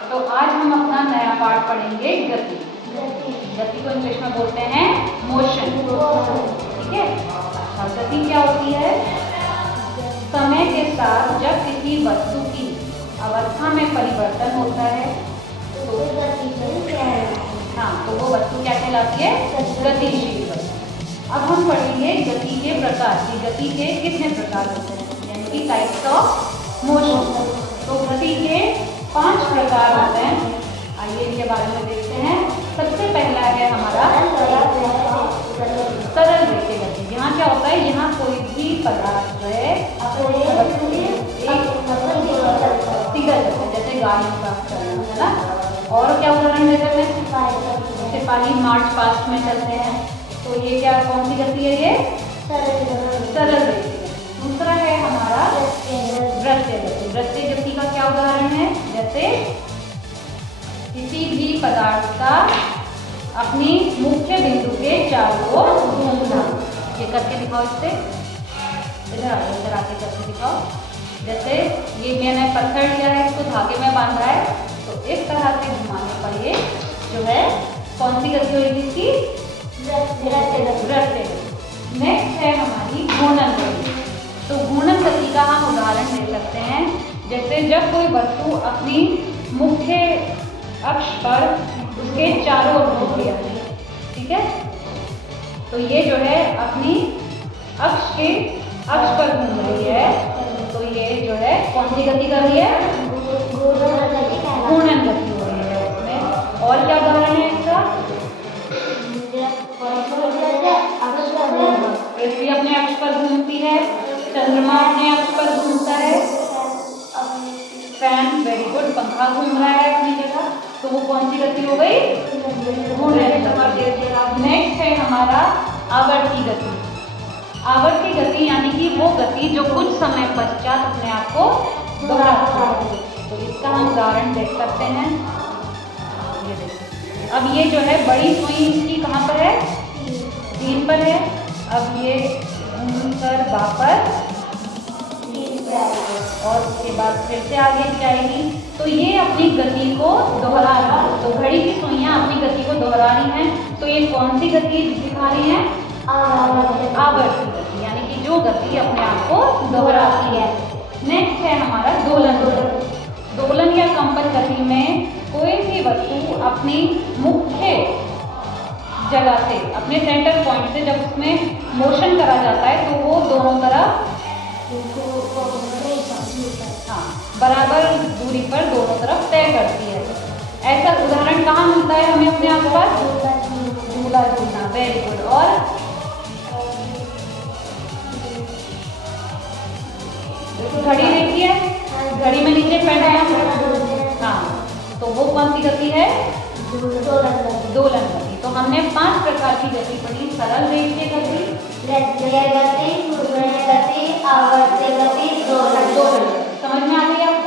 तो आज हम अपना नया पाठ पढ़ेंगे गति। गति को इंग्लिश में बोलते हैं मोशन। ठीक है। अच्छा, गति क्या होती है? समय के साथ जब किसी वस्तु की अवस्था में परिवर्तन होता है तो हाँ, तो वो वस्तु क्या कहलाती है? गतिशील वस्तु। अब हम पढ़ेंगे गति के प्रकार की। गति के कितने प्रकार होते हैं, यानी कि टाइप्स ऑफ मोशन। तो गति के 5 प्रकार होते हैं। आइए इनके बारे में देखते हैं। सबसे पहला है हमारा सरल रेखीय गति। यहाँ क्या होता है, यहाँ कोई भी पदार्थ जो है सिगल जाता है, जैसे गाड़ी साफ करना है ना। और क्या उदाहरण देते हैं? सिपाही मार्च पास्ट में चलते हैं। तो ये क्या, कौन सी गति है? ये सरल रेखीय गति। दूसरा है हमारा वृत्तीय गति। वृत्तीय गति का क्या उदाहरण है? जैसे किसी भी पदार्थ का अपनी मुख्य बिंदु के चारों ओर घूमना। ये करके दिखाओ, इससे इधर आके करके दिखाओ। जैसे ये मैंने पत्थर लिया है, इसको धागे में बांधा है, तो इस तरह से घुमाने पर ये जो है कौन सी गति होगी? इसकी वृत्तीय गति। नेक्स्ट है हमारी घूर्णन गति। तो घूर्णन गति का हम उदाहरण दे सकते हैं, जैसे जब कोई वस्तु अपनी मुख्य अक्ष पर उसके चारों ओर घूम रही है। ठीक है। तो ये जो है अपनी अक्ष पर घूम रही है, तो ये जो है कौन सी गति कर रही है? घूर्णन गति हो रही है इसमें। और क्या उदाहरण है इसका? पृथ्वी अपने अक्ष पर घूमती है, चंद्रमा अपने अक्ष पर घूमता है, फैन, वेरी गुड, पंखा घूम रहा है अपनी जगह, तो वो कौन सी गति हो गई? घूर्णन गति। नेक्स्ट है हमारा आवर्ती गति। आवर्ती गति यानी कि वो गति जो कुछ समय पश्चात अपने आप को दोहराती है। तो इसका हम उदाहरण देख सकते हैं। ये देखिए, अब ये जो है बड़ी सुई इसकी कहाँ पर है? 3 पर है। अब ये घूमकर वापस और उसके बाद फिर से आगे जाएगी, तो ये अपनी गति को दोहरा रही है। तो घड़ी की सुइयां अपनी गति को दोहरा रही हैं। तो ये कौन सी गति दिखा रही हैं? आवर्ती गति, यानी कि जो गति अपने आप को दोहराती है। नेक्स्ट है हमारा दोलन गति। दोलन या कंपन गति में कोई भी वस्तु अपनी मुख्य जगह से, अपने सेंटर पॉइंट से जब उसमें मोशन करा जाता है, तो वो दोनों तरफ बराबर दूरी पर दोनों तरफ तय करती है। ऐसा उदाहरण कहाँ मिलता है हमें अपने आसपास? झूला झूलना, वेरी गुड। और घड़ी देखिए, घड़ी में नीचे पेंडुलम, हाँ, तो वो कौन सी गति है? दोलन गति। तो हमने 5 प्रकार की गति पढ़ी। सरल रेखीय गति, वृत्तीय गति, घूर्णन गति, आवर्ती गति, दोलन। समझ में आ गई आपको?